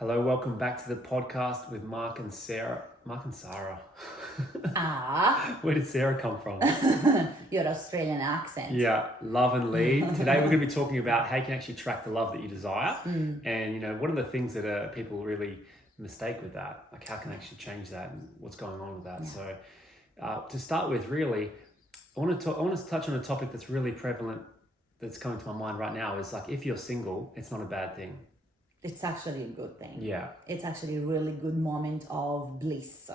Hello, welcome back to the podcast with Mark and Sarah. Mark and Sarah. Where did Sarah come from? Your Australian accent. Yeah, love and lead. Today we're going to be talking about how you can actually track the love that you desire. And, what are the things that people really mistake with that? Like how can I actually change that and what's going on with that? Yeah. So to start with, really, I want to touch on a topic that's really prevalent that's coming to my mind right now is like if you're single, it's not a bad thing. It's actually a good thing. Yeah. It's actually a really good moment of bliss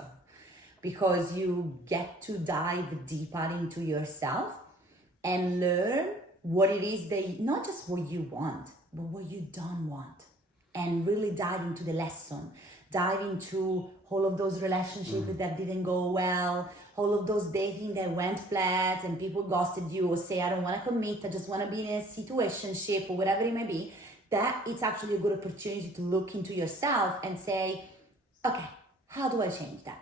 because you get to dive deeper into yourself and learn what it is not just what you want, but what you don't want. And really dive into the lesson, dive into all of those relationships that didn't go well, all of those dating that went flat and people ghosted you or say, I don't want to commit, I just want to be in a situationship or whatever it may be. That it's actually a good opportunity to look into yourself and say, okay, how do I change that?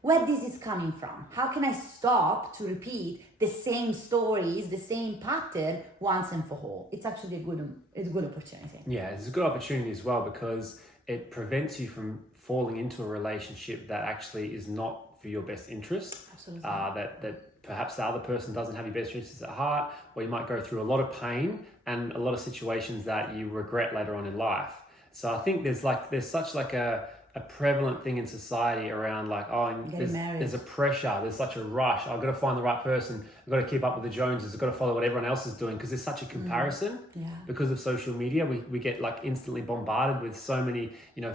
Where this is coming from? How can I stop to repeat the same stories, the same pattern once and for all? It's actually a good opportunity. Yeah, it's a good opportunity as well because it prevents you from falling into a relationship that actually is not for your best interest. Absolutely. That perhaps the other person doesn't have your best interests at heart, or you might go through a lot of pain and a lot of situations that you regret later on in life. So I think there's such a prevalent thing in society around there's a pressure, there's such a rush. I've got to find the right person. I've got to keep up with the Joneses. I've got to follow what everyone else is doing because there's such a comparison. Yeah. Because of social media, we get instantly bombarded with so many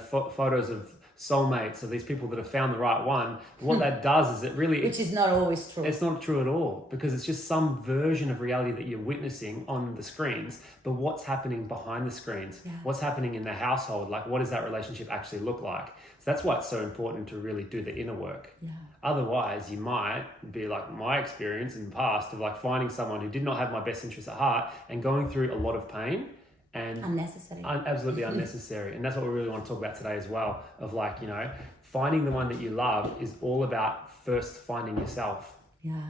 photos of soulmates, of these people that have found the right one. But what that does is which is not always true. It's not true at all because it's just some version of reality that you're witnessing on the screens. But what's happening behind the screens? Yeah. What's happening in the household? Like, what does that relationship actually look like? So that's why it's so important to really do the inner work. Yeah. Otherwise, you might be like my experience in the past of finding someone who did not have my best interests at heart and going through a lot of pain. And unnecessary. Absolutely unnecessary. And that's what we really want to talk about today as well, of finding the one that you love is all about first finding yourself. Yeah.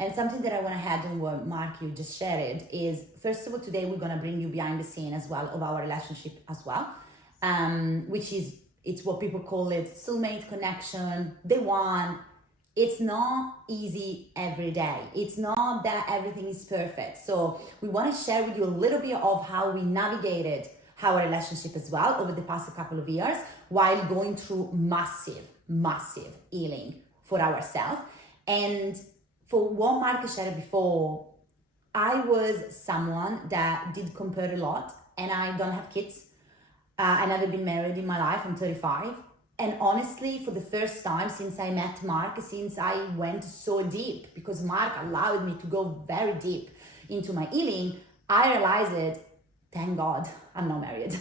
And something that I want to add on what Mark you just shared is, first of all, today we're going to bring you behind the scene as well of our relationship as well, which is, it's what people call it soulmate connection, the one. It's not easy every day. It's not that everything is perfect. So we want to share with you a little bit of how we navigated our relationship as well over the past couple of years while going through massive healing for ourselves. And for what Mark shared before, I was someone that did compare a lot and I don't have kids. I never been married in my life. I'm 35. And honestly, for the first time since I met Mark, since I went so deep, because Mark allowed me to go very deep into my healing, I realized, thank God I'm not married.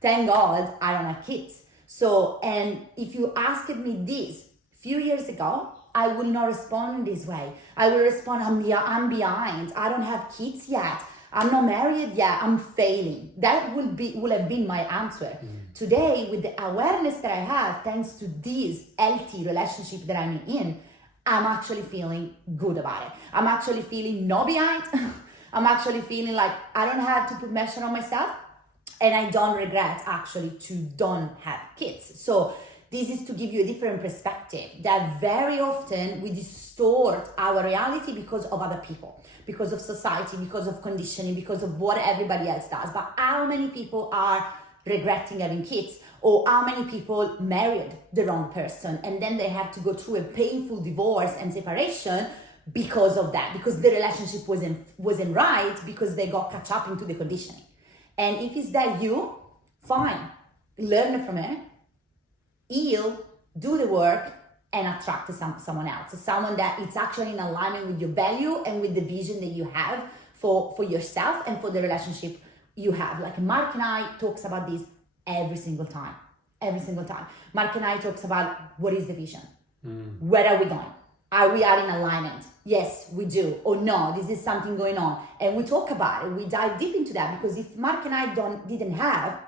Thank God I don't have kids. So, and if you asked me this a few years ago, I would not respond in this way. I will respond, I'm behind. I don't have kids yet. I'm not married yet. I'm failing. That will have been my answer. Today, with the awareness that I have, thanks to this healthy relationship that I'm in, I'm actually feeling good about it. I'm actually feeling no behind. I'm actually feeling like I don't have to put pressure on myself, and I don't regret actually to don't have kids. So this is to give you a different perspective that very often we distort our reality because of other people, because of society, because of conditioning, because of what everybody else does. But how many people are regretting having kids, or how many people married the wrong person and then they have to go through a painful divorce and separation because of that, because the relationship wasn't right, because they got caught up into the conditioning. And if it's that you, fine, learn from it, heal, do the work, and attract to someone else, someone that it's actually in alignment with your value and with the vision that you have for yourself and for the relationship you have. Like Mark and I talks about this every single time. Mark and I talks about what is the vision? Where are we going? Are we in alignment? Yes, we do. Or no, this is something going on. And we talk about it. We dive deep into that, because if Mark and I didn't have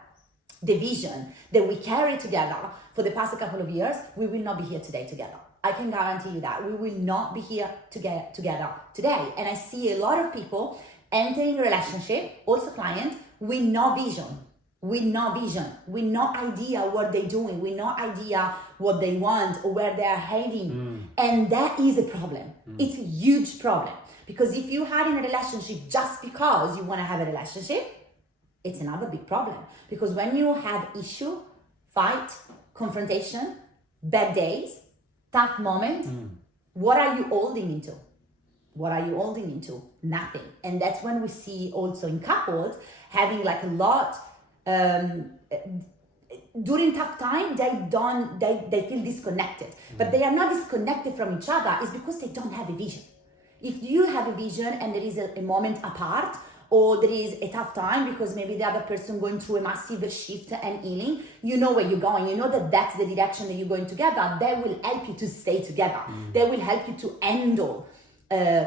the vision that we carry together for the past couple of years, we will not be here today together. I can guarantee you that. We will not be here together today. And I see a lot of people entering a relationship, also client, with no vision, with no vision, with no idea what they're doing, with no idea what they want or where they are heading. And that is a problem. It's a huge problem. Because if you are in a relationship just because you want to have a relationship, it's another big problem. Because when you have issue, fight, confrontation, bad days, tough moments, what are you holding into? What are you holding into? Nothing. And that's when we see also in couples having like a lot, during tough time, they feel disconnected. But they are not disconnected from each other. It's because they don't have a vision. If you have a vision and there is a moment apart, or there is a tough time because maybe the other person going through a massive shift and healing, you know where you're going. You know that that's the direction that you're going together. That will help you to stay together. They will help you to handle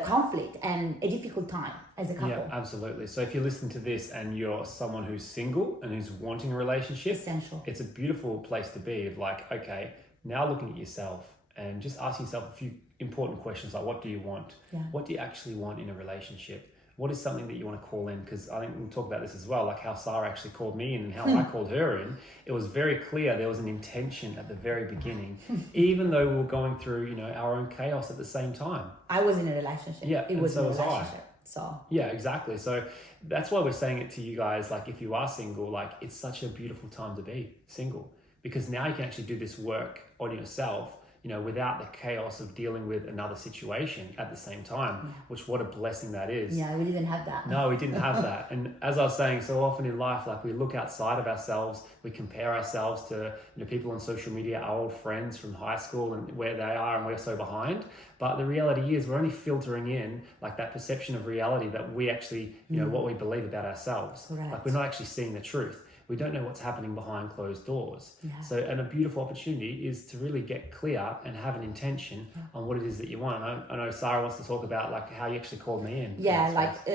conflict and a difficult time as a couple. Yeah, absolutely. So if you listen to this and you're someone who's single and who's wanting a relationship, Essential. it's a beautiful place to be of like, okay, now looking at yourself and just asking yourself a few important questions like, what do you want? Yeah. What do you actually want in a relationship? What is something that you want to call in? Because I think we'll talk about this as well, like how Sarah actually called me in and how I called her in. It was very clear there was an intention at the very beginning, even though we were going through, you know, our own chaos at the same time. I was in a relationship. Yeah, it was so a was I. relationship. So Yeah, exactly. So that's why we're saying it to you guys. Like, if you are single, like, it's such a beautiful time to be single, because now you can actually do this work on yourself, you know, without the chaos of dealing with another situation at the same time, which what a blessing that is. yeah, we didn't have that. No, we didn't have that. And as I was saying, so often in life, like, we look outside of ourselves, we compare ourselves to, you know, people on social media, our old friends from high school and where they are, and we're so behind. But the reality is we're only filtering in like that perception of reality that we actually, you know, what we believe about ourselves. Correct. Like, we're not actually seeing the truth. We don't know what's happening behind closed doors. Yeah. So, and a beautiful opportunity is to really get clear and have an intention on what it is that you want. I know Sarah wants to talk about like how you actually called me in. Yeah, like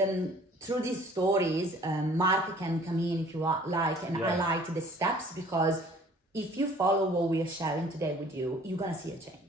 through these stories, Mark can come in if you like and highlight the steps, because if you follow what we are sharing today with you, you're gonna see a change.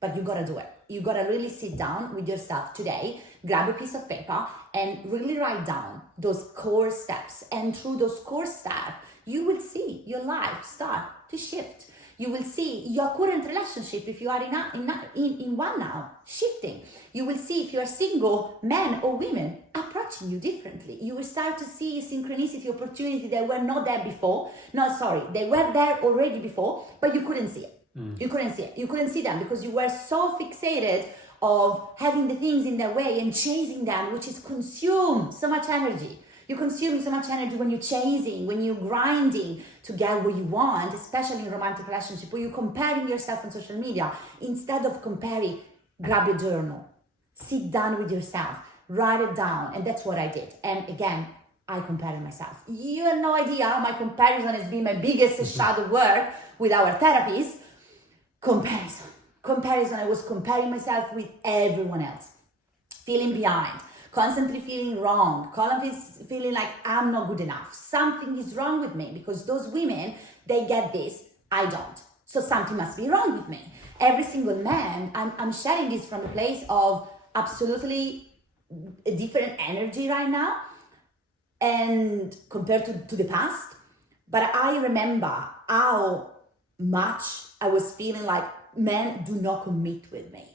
But you gotta do it. You gotta really sit down with yourself today, grab a piece of paper and really write down those core steps. And through those core steps, you will see your life start to shift. You will see your current relationship, if you are in one now, shifting. You will see if you are single, men or women, approaching you differently. You will start to see synchronicity, opportunity that were not there before. No, sorry, they were there already before, but you couldn't see it. You couldn't see it. You couldn't see them because you were so fixated of having the things in their way and chasing them, which is consume so much energy. You consume so much energy when you're chasing, when you're grinding to get what you want, especially in romantic relationship, where you're comparing yourself on social media. Instead of comparing, grab a journal, sit down with yourself, write it down. And that's what I did. And again, I compared myself. You have no idea how my comparison has been my biggest shadow work with our therapist. Comparison. I was comparing myself with everyone else, feeling behind, constantly feeling wrong, constantly feeling like I'm not good enough. Something is wrong with me because those women, they get this, I don't. So something must be wrong with me. Every single man, I'm sharing this from a place of absolutely a different energy right now and compared to the past. But I remember how much I was feeling like men do not commit with me.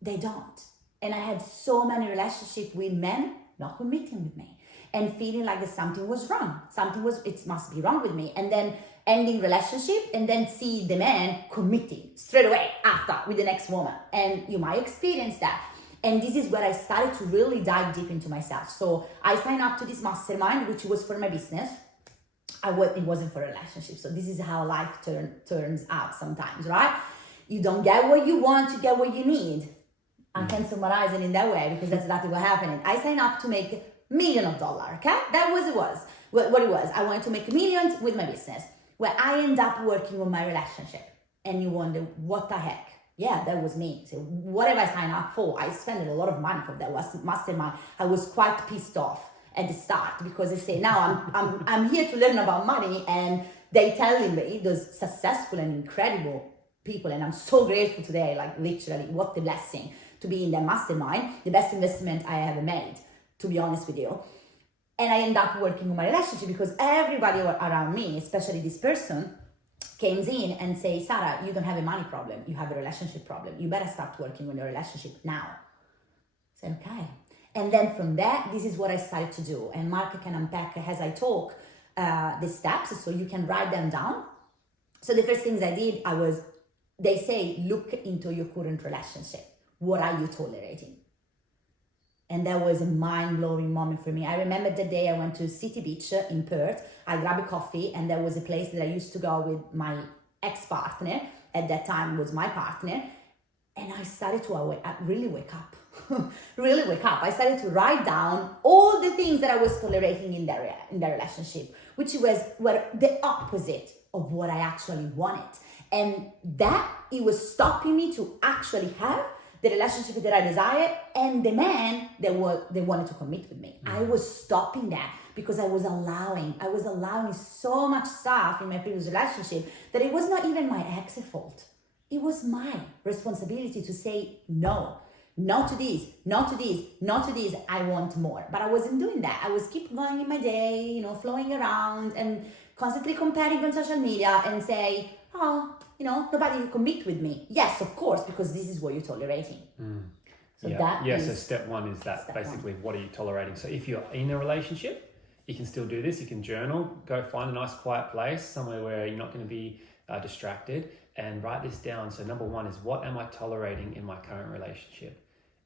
They don't. And I had so many relationships with men not committing with me and feeling like that something was wrong. It must be wrong with me. And then ending relationship and then see the man committing straight away after with the next woman. And you might experience that. And this is where I started to really dive deep into myself. So I signed up to this mastermind, which was for my business. It wasn't for a relationship. So this is how life turns out sometimes, right? You don't get what you want, you get what you need. I can summarize it in that way because that's exactly what happened. I signed up to make $millions, okay? That was what it was. I wanted to make millions with my business, where I end up working on my relationship. And you wonder, what the heck? Yeah, that was me. So what have I signed up for? I spent a lot of money for that mastermind. I was quite pissed off at the start because they say, now I'm here to learn about money, and they telling me those successful and incredible people, and I'm so grateful today, like literally, what a blessing to be in that mastermind, the best investment I ever made, to be honest with you. And I end up working on my relationship because everybody around me, especially this person, comes in and says, Sarah, you don't have a money problem. You have a relationship problem. You better start working on your relationship now. I said, okay. And then from there, this is what I started to do. And Mark can unpack as I talk the steps so you can write them down. So the first things I did, they say, look into your current relationship. What are you tolerating? And that was a mind-blowing moment for me. I remember the day I went to City Beach in Perth. I grabbed a coffee, and there was a place that I used to go with my ex-partner. At that time was my partner. And I started to really wake up. Really wake up. I started to write down all the things that I was tolerating in their relationship, which were the opposite of what I actually wanted. And that, it was stopping me to actually have the relationship that I desired and the man they wanted to commit with me. I was stopping that because I was allowing so much stuff in my previous relationship that it was not even my ex's fault. It was my responsibility to say no. Not to this, not to this, not to this, I want more. But I wasn't doing that. I was keep going in my day, flowing around and constantly comparing on social media and say, nobody will commit with me. Yes, of course, because this is what you're tolerating. So so step one is that basically what are you tolerating? So if you're in a relationship, you can still do this. You can journal, go find a nice quiet place, somewhere where you're not going to be distracted, and write this down. So number one is, what am I tolerating in my current relationship?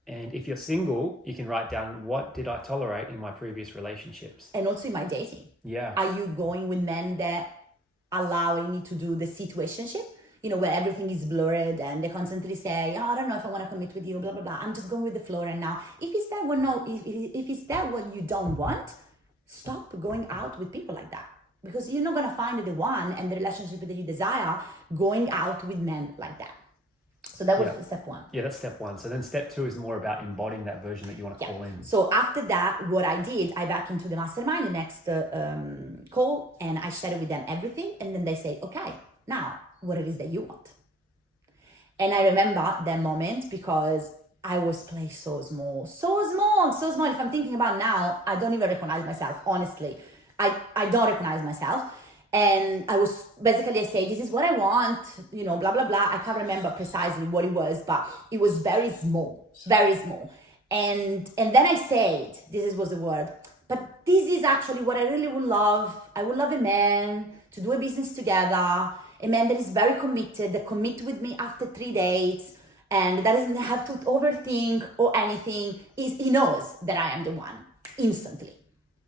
And if you're single, you can write down, what did I tolerate in my previous relationships? And also in my dating. Yeah. Are you going with men that allowing you to do the situationship? Where everything is blurred and they constantly say, I don't know if I want to commit with you, blah, blah, blah. I'm just going with the flow right now. If it's that what you don't want, stop going out with people like that. Because you're not going to find the one and the relationship that you desire going out with men like that. So that was step one. Yeah, that's step one. So then step two is more about embodying that version that you want to call in. So after that, what I did, I back into the mastermind, the next call, and I shared with them everything. And then they say, okay, now what it is that you want. And I remember that moment because I was playing so small. If I'm thinking about now, I don't even recognize myself, honestly. I don't recognize myself. And I was basically, I say, this is what I want, blah, blah, blah. I can't remember precisely what it was, but it was very small. And then I said, was the word, but this is actually what I really would love. I would love a man to do a business together, a man that is very committed, that commit with me after 3 dates, and that doesn't have to overthink or anything. He knows that I am the one instantly.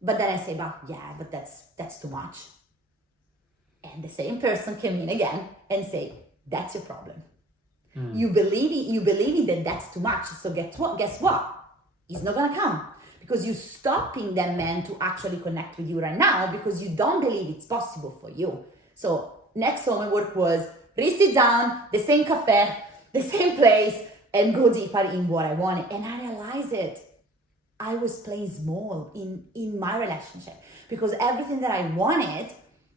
But then I say, but that's too much. And the same person came in again and say, that's your problem. You believe in that's too much. So guess what? He's not gonna come. Because you're stopping that man to actually connect with you right now because you don't believe it's possible for you. So next homework was sit down, the same cafe, the same place, and go deeper in what I wanted. And I realized I was playing small in my relationship because everything that I wanted,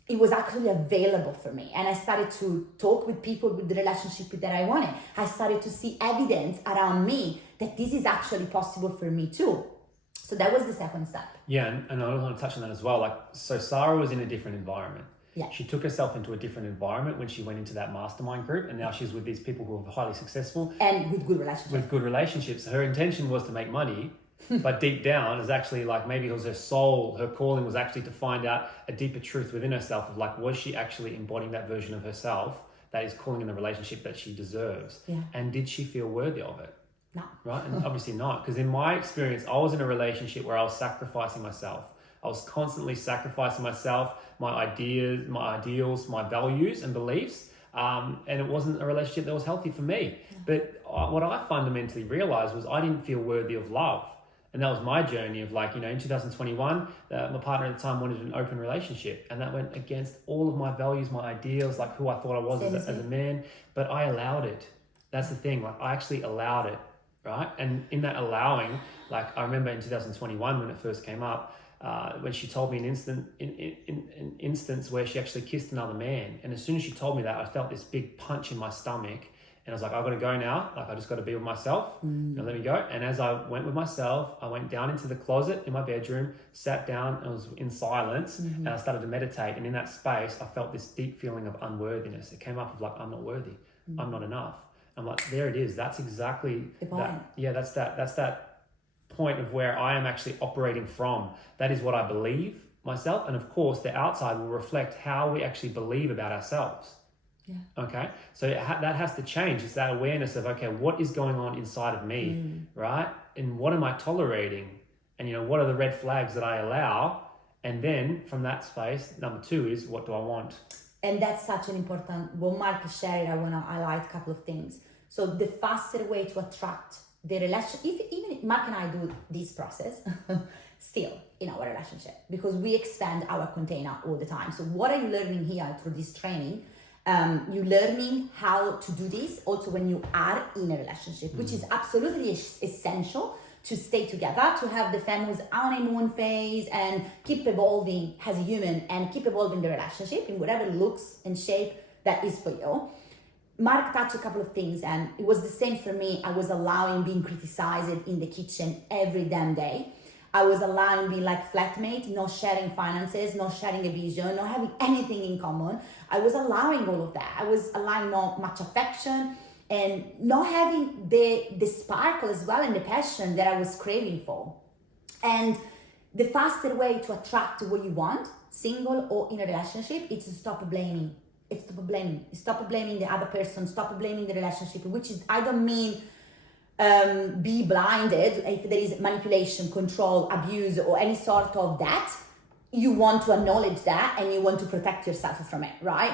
it was actually available for me. And I started to talk with people with the relationship that I wanted. I started to see evidence around me that this is actually possible for me too. So that was the second step. Yeah, and I want to touch on that as well. So Sarah was in a different environment. Yeah. She took herself into a different environment when she went into that mastermind group, and now she's with these people who are highly successful. And with good relationships. Her intention was to make money, but deep down is actually maybe it was her soul, her calling was actually to find out a deeper truth within herself of was she actually embodying that version of herself that is calling in the relationship that she deserves? Yeah. And did she feel worthy of it? No. Right? And obviously not, because in my experience, I was in a relationship where I was sacrificing myself. I was constantly sacrificing myself, my ideas, my ideals, my values and beliefs. And it wasn't a relationship that was healthy for me. Yeah. But what I fundamentally realized was I didn't feel worthy of love. And that was my journey of in 2021, my partner at the time wanted an open relationship. And that went against all of my values, my ideals, who I thought I was as a man. But I allowed it. That's the thing. I actually allowed it, right? And in that allowing, I remember in 2021 when it first came up, when she told me an instance where she actually kissed another man. And as soon as she told me that, I felt this big punch in my stomach. And I was like, I've got to go now. Like, I just got to be with myself. Let me go. And as I went with myself, I went down into the closet in my bedroom, sat down, and was in silence. And I started to meditate. And in that space, I felt this deep feeling of unworthiness. It came up of like, I'm not worthy. I'm not enough. I'm like, there it is. That's exactly the point. That's that point of where I am actually operating from. That is what I believe myself. And of course, the outside will reflect how we actually believe about ourselves. Yeah. Okay. So that has to change. It's that awareness of, okay, what is going on inside of me, right? And what am I tolerating? And, what are the red flags that I allow? And then from that space, number 2 is, what do I want? And that's such an important, what Mark shared, I want to highlight a couple of things. So the faster way to attract the relationship, even Mark and I do this process still in our relationship, because we expand our container all the time. So what are you learning here through this training? You're learning how to do this also when you are in a relationship, which is absolutely essential to stay together, to have the famous honeymoon phase and keep evolving as a human and keep evolving the relationship in whatever looks and shape that is for you. Mark touched a couple of things, and it was the same for me. I was allowing being criticized in the kitchen every damn day. I was allowing being like flatmate, not sharing finances, not sharing a vision, not having anything in common. I was allowing all of that. I was allowing not much affection and not having the sparkle as well and the passion that I was craving for. And the faster way to attract what you want, single or in a relationship, is to stop blaming. Stop blaming the other person, stop blaming the relationship, which is, I don't mean be blinded if there is manipulation, control, abuse, or any sort of that. You want to acknowledge that and you want to protect yourself from it, right?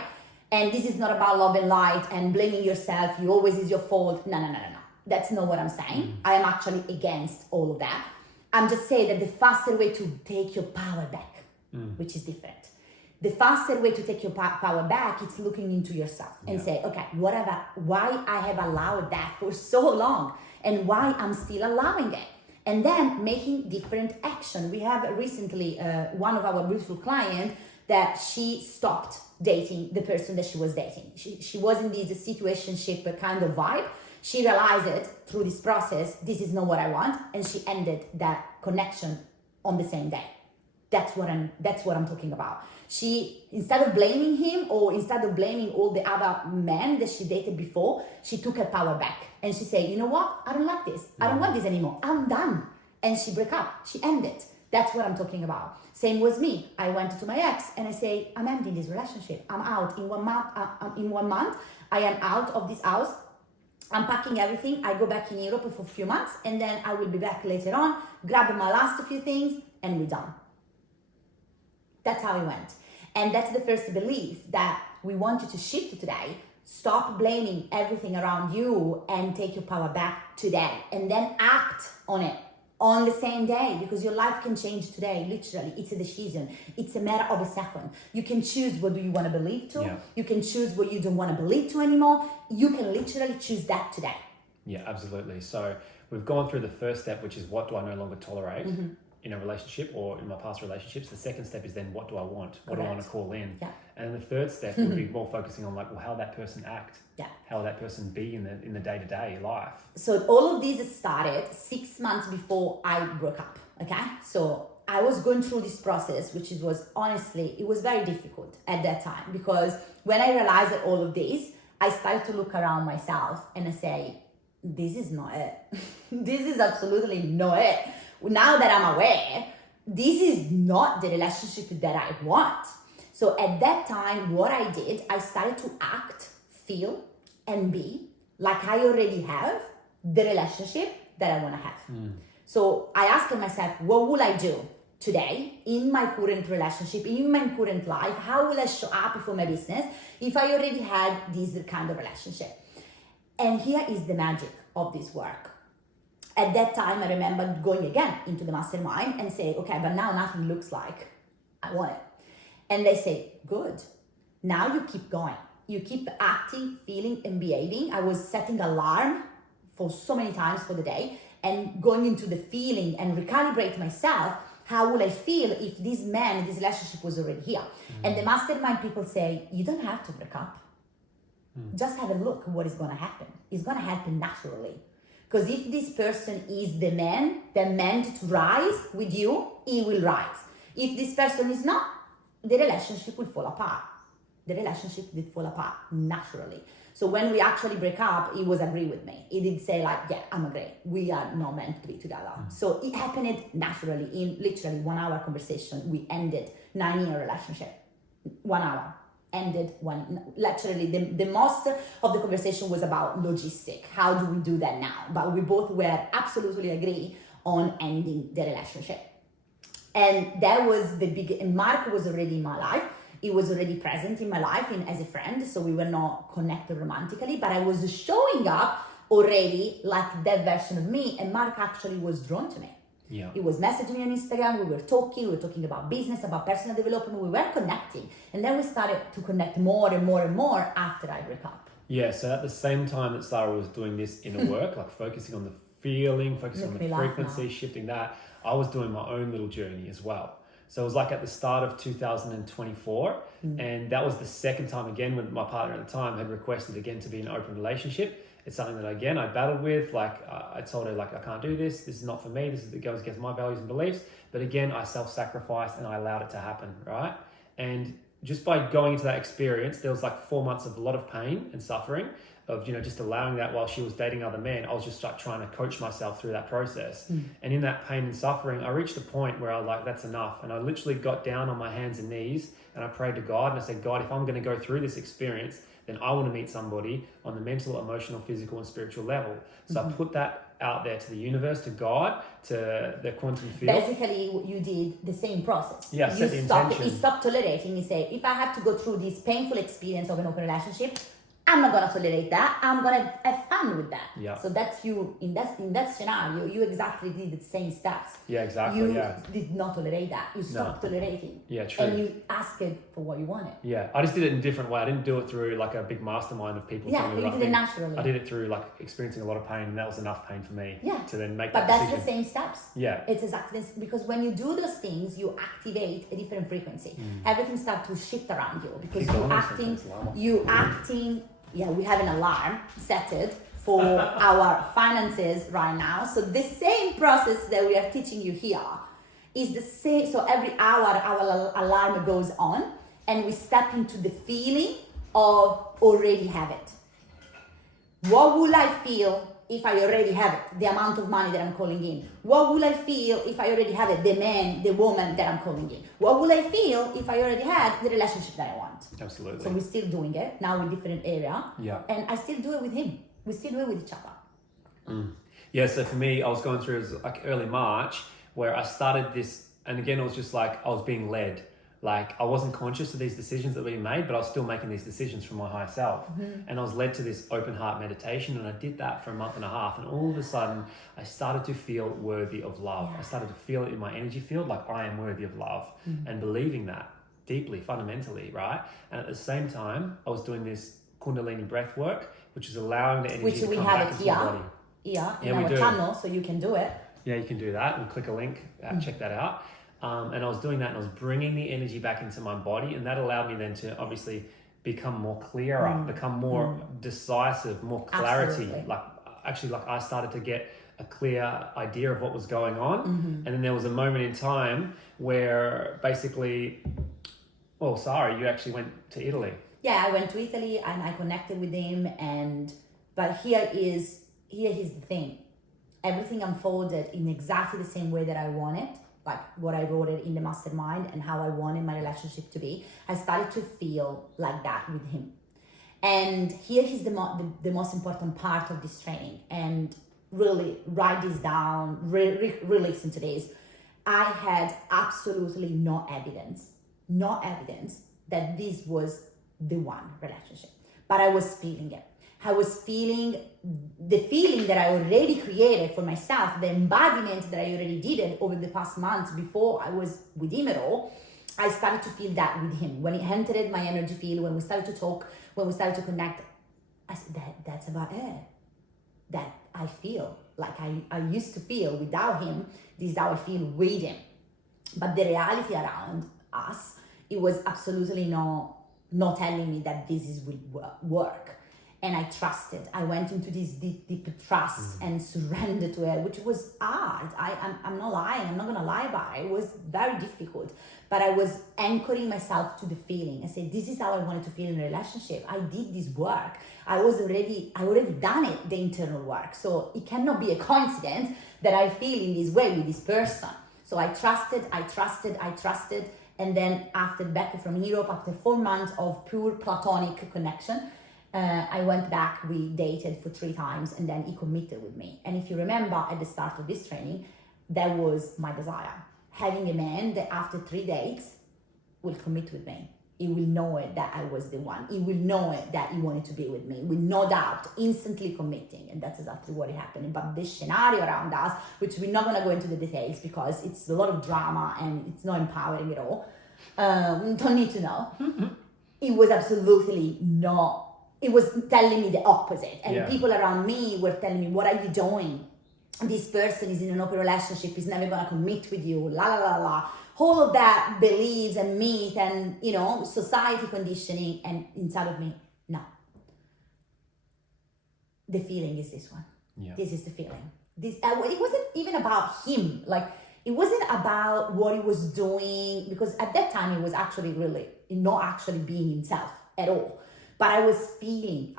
And this is not about love and light and blaming yourself. You always is your fault. No. That's not what I'm saying. I am actually against all of that. I'm just saying that the faster way to take your power back, which is different. The faster way to take your power back is looking into yourself and say, okay, why I have allowed that for so long and why I'm still allowing it. And then making different action. We have recently one of our beautiful clients that she stopped dating the person that she was dating. She was in this situationship kind of vibe. She realized it through this process, this is not what I want, and she ended that connection on the same day. That's what I'm talking about. She, instead of blaming him or instead of blaming all the other men that she dated before, she took her power back and she said, you know what? I don't like this. I don't want this anymore. I'm done. And she broke up. She ended. That's what I'm talking about. Same was me. I went to my ex and I say, I'm ending this relationship. I'm out in 1 month. In 1 month, I am out of this house. I'm packing everything. I go back in Europe for a few months and then I will be back later on, grab my last few things and we're done. That's how it went. And that's the first belief that we want you to shift today. Stop blaming everything around you and take your power back today. And then act on it on the same day, because your life can change today. Literally, it's a decision. It's a matter of a second. You can choose what do you want to believe to. Yeah. You can choose what you don't want to believe to anymore. You can literally choose that today. Yeah, absolutely. So we've gone through the first step, which is what do I no longer tolerate in a relationship or in my past relationships. The second step is then what do I want? What do I want to call in? Yeah. And the third step would be more focusing on like, well, how that person act? Yeah. How will that person be in the day-to-day life? So all of these started 6 months before I broke up. Okay. So I was going through this process, which was honestly, it was very difficult at that time, because when I realized that all of this, I started to look around myself and I say, this is not it. This is absolutely not it. Now that I'm aware, this is not the relationship that I want. So at that time, what I did, I started to act, feel, and be like I already have the relationship that I want to have. So I asked myself, what will I do today in my current relationship, in my current life? How will I show up for my business if I already had this kind of relationship? And here is the magic of this work. At that time, I remember going again into the mastermind and say, okay, but now nothing looks like I want it. And they say, good. Now you keep going. You keep acting, feeling, and behaving. I was setting alarm for so many times for the day and going into the feeling and recalibrate myself. How will I feel if this man, this relationship was already here? And the mastermind people say, you don't have to break up. just have a look what is going to happen. It's going to happen naturally. Because if this person is the man that meant to rise with you, he will rise. If this person is not, the relationship will fall apart. The relationship did fall apart naturally. So when we actually break up, he was agree with me. He did say like, yeah, I'm agree. We are not meant to be together. So it happened naturally in literally 1 hour conversation. We ended 9-year relationship. 1 hour. Ended literally the most of the conversation was about logistic. How do we do that now? But we both were absolutely agree on ending the relationship. And that was the big, and Mark was already in my life. He was already present in my life as a friend. So we were not connected romantically, but I was showing up already like that version of me. And Mark actually was drawn to me. Yeah. He was messaging me on Instagram. We were talking about business, about personal development. We were connecting. And then we started to connect more and more and more after I break up. Yeah, so at the same time that Sarah was doing this inner work, like focusing on the feeling, focusing on the frequency, shifting that, I was doing my own little journey as well. So it was like at the start of 2024, and that was the second time again when my partner at the time had requested again to be in an open relationship. It's something that again I battled with. Like I told her like I can't do this. This is not for me. It goes against my values and beliefs. But again, I self-sacrificed and I allowed it to happen, right? And just by going into that experience, there was like 4 months of a lot of pain and suffering of, you know, just allowing that while she was dating other men. I was just like trying to coach myself through that process. And in that pain and suffering, I reached a point where I was like, that's enough. And I literally got down on my hands and knees and I prayed to God and I said, God, if I'm going to go through this experience, then I want to meet somebody on the mental, emotional, physical, and spiritual level. So I put that out there to the universe, to God, to the quantum field. Basically, you did the same process. Yeah, set the intention. You stopped tolerating. You say, if I have to go through this painful experience of an open relationship, I'm not gonna tolerate that. I'm gonna have fun with that. Yeah. So that's you in that scenario. You exactly did the same steps. Yeah, exactly. You did not tolerate that. You stopped tolerating. Yeah, true. And you asked for what you wanted. Yeah, I just did it in a different way. I didn't do it through like a big mastermind of people. Yeah, telling me you the right did it thing. naturally. I did it through like experiencing a lot of pain, and that was enough pain for me. Yeah. To then make But that that's decision. the same steps. Yeah. It's exactly this, because when you do those things, you activate a different frequency. Everything starts to shift around you because you acting. Yeah, we have an alarm set it for our finances right now. So the same process that we are teaching you here is the same. So every hour our alarm goes on and we step into the feeling of already have it. What will I feel if I already have it? The amount of money that I'm calling in. What will I feel if I already have it? The man, the woman that I'm calling in. What will I feel if I already had the relationship that I want? Absolutely. So we're still doing it now in different area. Yeah. And I still do it with him. We still do it with each other. Yeah, so for me, I was going through like early March where I started this, and again, it was just like I was being led. Like I wasn't conscious of these decisions that were being made, but I was still making these decisions from my higher self. And I was led to this open heart meditation, and I did that for a month and a half. And all of a sudden, I started to feel worthy of love. I started to feel it in my energy field, like I am worthy of love, and believing that deeply, fundamentally, right? And at the same time, I was doing this Kundalini breath work, which is allowing the energy to come back into my body. Yeah, in our channel, so you can do it. Yeah, you can do that and click a link, check that out. And I was doing that and I was bringing the energy back into my body, and that allowed me then to obviously become more clearer, become more decisive, more clarity. Absolutely. Like I started to get a clear idea of what was going on. And then there was a moment in time where basically, well, Sarah, you actually went to Italy. Yeah, I went to Italy and I connected with him, but here is the thing. Everything unfolded in exactly the same way that I wanted, like what I wrote it in the mastermind and how I wanted my relationship to be. I started to feel like that with him. And here is the most important part of this training. And really write this down, re-listen to this. I had absolutely no evidence that this was the one relationship, but I was feeling it. I was feeling the feeling that I already created for myself, the embodiment that I already did it over the past months before I was with him at all. I started to feel that with him. When it entered my energy field, when we started to talk, when we started to connect, I said, that's about it. That I feel like I used to feel without him. This is how I feel with him. But the reality around us, it was absolutely not telling me that this will work. and I trusted. I went into this deep trust and surrendered to it, which was hard. I'm not lying. I'm not going to lie about it. It was very difficult. But I was anchoring myself to the feeling. I said, this is how I wanted to feel in a relationship. I did this work. I already done it, the internal work. So it cannot be a coincidence that I feel in this way with this person. So I trusted. And then after back from Europe, after 4 months of pure platonic connection, I went back, we dated for 3 times, and then he committed with me. And if you remember at the start of this training, that was my desire. Having a man that after 3 dates will commit with me. He will know it that I was the one. He will know it that he wanted to be with me, with no doubt, instantly committing. And that's exactly what happened. But this scenario around us, which we're not going to go into the details because it's a lot of drama and it's not empowering at all. Don't need to know. It was absolutely not. It was telling me the opposite. And people around me were telling me, what are you doing? This person is in an open relationship, is never going to commit with you, la la la la. All of that beliefs and myth and, society conditioning, and inside of me, no. The feeling is this one. Yeah. This is the feeling. It wasn't even about him. Like, it wasn't about what he was doing, because at that time he was actually really not actually being himself at all. But I was feeling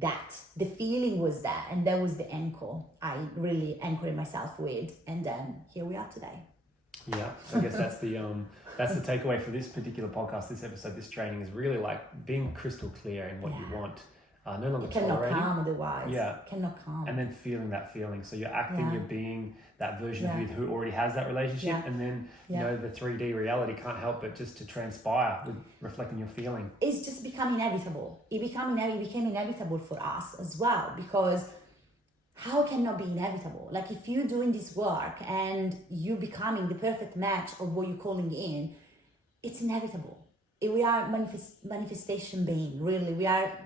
that. The feeling was that, and that was the anchor I really anchored myself with, and then here we are today. Yeah, I guess that's the takeaway for this particular podcast, this episode, this training is really like being crystal clear in what you want. No longer tolerating. Cannot calm otherwise. Yeah. Cannot calm. And then feeling that feeling. So you're acting, you're being that version of you who already has that relationship. Yeah. And then, the 3D reality can't help but just to transpire with reflecting your feeling. It's just become inevitable. It became inevitable for us as well, because how can it be inevitable? Like, if you're doing this work and you becoming the perfect match of what you're calling in, it's inevitable. We are manifestation being, really.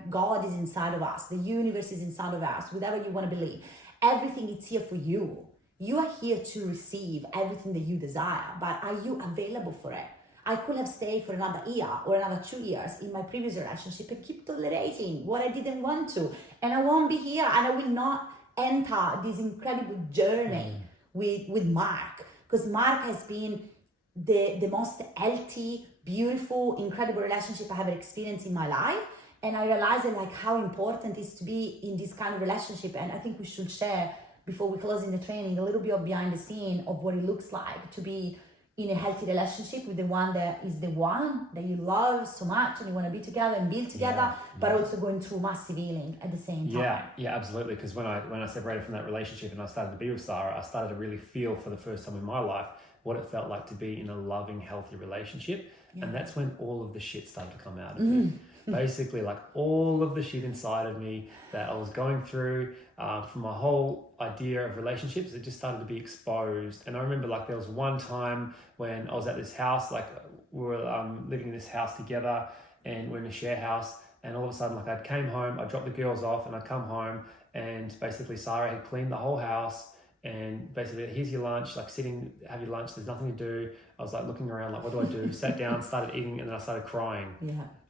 God is inside of us. The universe is inside of us, whatever you want to believe. Everything is here for you. You are here to receive everything that you desire, but are you available for it? I could have stayed for another year or another 2 years in my previous relationship and keep tolerating what I didn't want to. And I won't be here, and I will not enter this incredible journey with Mark, because Mark has been the most healthy, beautiful, incredible relationship I have experienced in my life. And I realized that, like, how important it is to be in this kind of relationship. And I think we should share, before we close in the training, a little bit of behind the scene of what it looks like to be in a healthy relationship with the one that is the one that you love so much and you want to be together and build together, but also going through massive healing at the same time. Yeah, absolutely. Because when I separated from that relationship and I started to be with Sarah, I started to really feel for the first time in my life what it felt like to be in a loving, healthy relationship. And that's when all of the shit started to come out of me. Basically, like, all of the shit inside of me that I was going through from my whole idea of relationships, it just started to be exposed. And I remember, like, there was one time when I was at this house, like, we were living in this house together, and we're in a share house, and all of a sudden, like, I came home, I dropped the girls off, and I come home, and basically Sarah had cleaned the whole house. And basically, here's your lunch, like, sitting, have your lunch, there's nothing to do. I was like looking around, like, what do I do? Sat down, started eating, and then I started crying.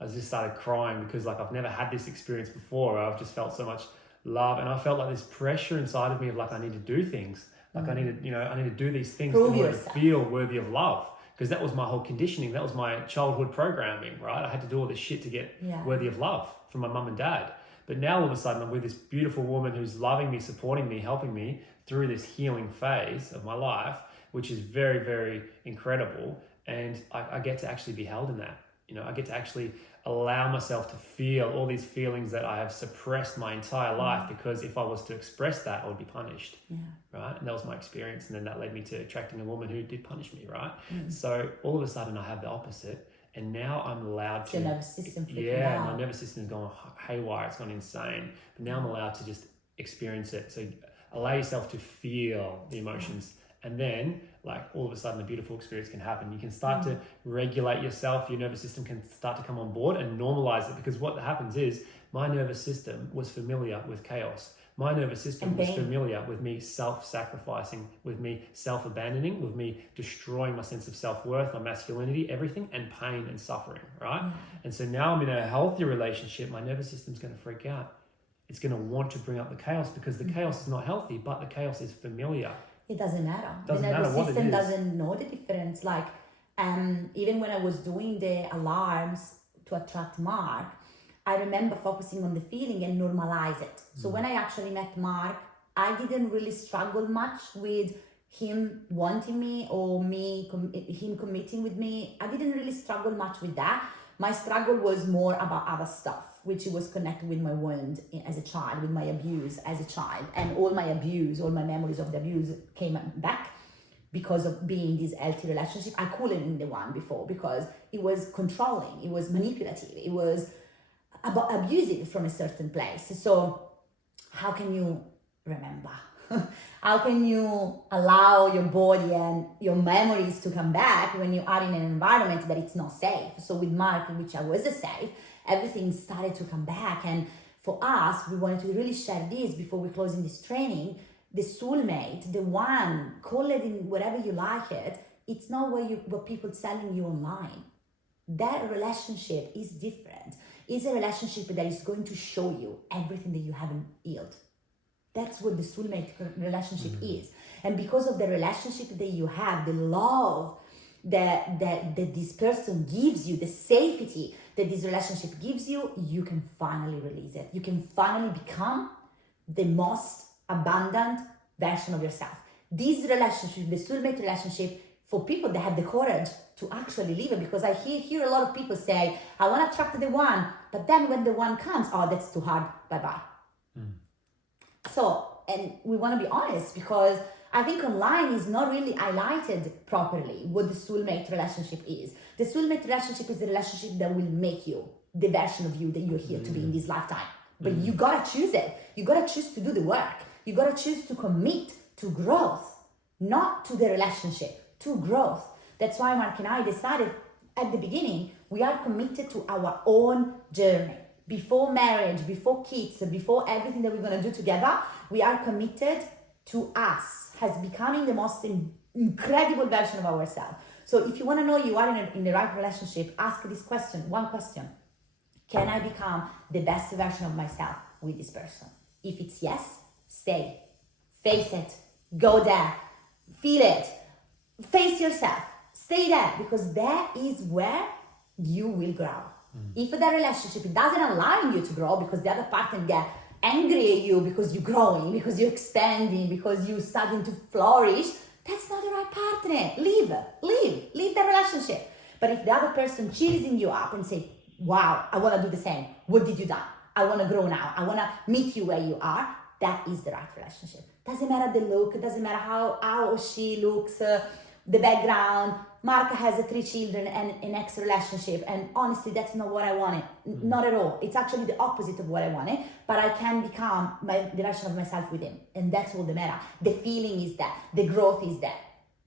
I just started crying because, like, I've never had this experience before. I've just felt so much love, and I felt like this pressure inside of me of, like, I need to do things. Like, I need to do these things in order to feel worthy of love. Because that was my whole conditioning. That was my childhood programming, right? I had to do all this shit to get worthy of love from my mum and dad. But now all of a sudden I'm with this beautiful woman who's loving me, supporting me, helping me through this healing phase of my life, which is very, very incredible. And I get to actually be held in that. I get to actually allow myself to feel all these feelings that I have suppressed my entire life, because if I was to express that, I would be punished, right? And that was my experience. And then that led me to attracting a woman who did punish me, right? So all of a sudden I have the opposite. And now I'm allowed to... Your nervous system freaking out. My nervous system is going haywire. It's gone insane. But now I'm allowed to just experience it. So allow yourself to feel the emotions. And then, like, all of a sudden, a beautiful experience can happen. You can start to regulate yourself. Your nervous system can start to come on board and normalize it. Because what happens is, my nervous system was familiar with chaos. My nervous system And was pain. familiar with me self-sacrificing, with me self-abandoning, with me destroying my sense of self-worth, my masculinity, everything, and pain and suffering, right? And so now I'm in a healthy relationship, my nervous system's going to freak out. It's going to want to bring up the chaos because the chaos is not healthy, but the chaos is familiar. It doesn't matter. Doesn't The nervous matter what it system is. doesn't know the difference. Like, even when I was doing the alarms to attract Mark, I remember focusing on the feeling and normalize it. So when I actually met Mark, I didn't really struggle much with him wanting me or him committing with me. I didn't really struggle much with that. My struggle was more about other stuff, which was connected with my wound as a child, with my abuse as a child. And all my memories of the abuse came back because of being in this healthy relationship. I couldn't in the one before because it was controlling, it was manipulative, it was about abusive from a certain place. So how can you remember? How can you allow your body and your memories to come back when you are in an environment that it's not safe? So with Mark, in which I was safe, everything started to come back. And for us, we wanted to really share this before we close in this training. The soulmate, the one, call it in whatever you like it, it's not what people telling you online. That relationship is different. It's a relationship that is going to show you everything that you haven't healed. That's what the soulmate relationship is. And because of the relationship that you have, the love that this person gives you, the safety that this relationship gives you, you can finally release it. You can finally become the most abundant version of yourself. This relationship, the soulmate relationship, for people that have the courage to actually live it, because I hear a lot of people say, I want to attract the one, but then when the one comes, oh, that's too hard, bye-bye. So, and we want to be honest, because I think online is not really highlighted properly what the soulmate relationship is. The soulmate relationship is the relationship that will make you the version of you that you're here to be in this lifetime. But you gotta choose it. You gotta choose to do the work. You gotta choose to commit to growth, not to the relationship, to growth. That's why Mark and I decided at the beginning, we are committed to our own journey. Before marriage, before kids, before everything that we're gonna do together, we are committed to us as becoming the most incredible version of ourselves. So if you wanna know you are in the right relationship, ask this question, one question. Can I become the best version of myself with this person? If it's yes, stay. Face it. Go there. Feel it. Face yourself. Stay there, because that is where you will grow. If that relationship doesn't allow you to grow because the other partner get angry at you because you're growing, because you're expanding, because you're starting to flourish, that's not the right partner. Leave the relationship. But if the other person cheering you up and say, wow, I want to do the same. What did you do? I want to grow now. I want to meet you where you are. That is the right relationship. Doesn't matter the look. Doesn't matter how or she looks, the background. Mark has 3 children and an ex-relationship. And honestly, that's not what I wanted. Not at all. It's actually the opposite of what I wanted. But I can become the version of myself with him. And that's all that matters. The feeling is there. The growth is there.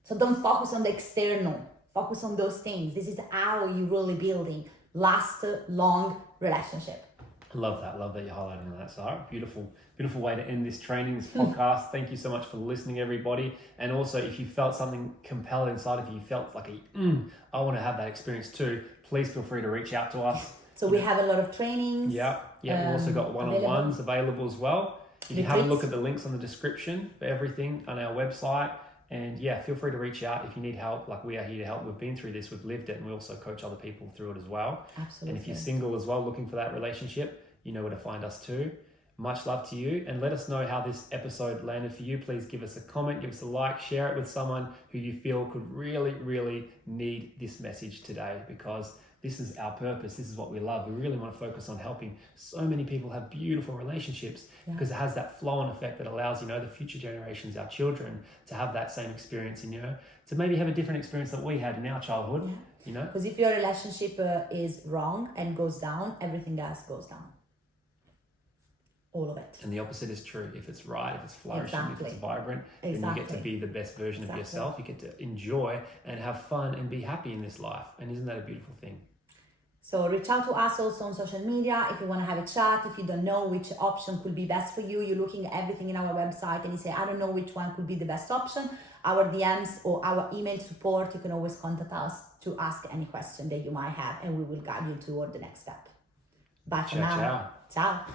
So don't focus on the external. Focus on those things. This is how you're really building last long relationship. I love that. Love that you're highlighting that, Sarah. Beautiful way to end this training, this podcast. Thank you so much for listening, everybody. And also, if you felt something compelled inside of you, you felt like I want to have that experience too, please feel free to reach out to us. So we have a lot of trainings. Yeah. We've also got one-on-ones available as well. You can have a look at the links on the description for everything on our website. And yeah, feel free to reach out if you need help. Like, we are here to help. We've been through this, we've lived it, and we also coach other people through it as well. Absolutely. And if you're single as well, looking for that relationship, you know where to find us too. Much love to you, and let us know how this episode landed for you. Please give us a comment, give us a like, share it with someone who you feel could really, really need this message today, because this is our purpose. This is what we love. We really want to focus on helping so many people have beautiful relationships, because it has that flow-on effect that allows, the future generations, our children, to have that same experience, and, to maybe have a different experience that we had in our childhood, Because if your relationship is wrong and goes down, everything else goes down. All of it. And the opposite is true. If it's right, if it's flourishing, if it's vibrant, then you get to be the best version of yourself. You get to enjoy and have fun and be happy in this life. And isn't that a beautiful thing? So reach out to us also on social media if you want to have a chat, if you don't know which option could be best for you. You're looking at everything in our website and you say, I don't know which one could be the best option. Our DMs or our email support, you can always contact us to ask any question that you might have and we will guide you toward the next step. Bye for now. Ciao. Ciao.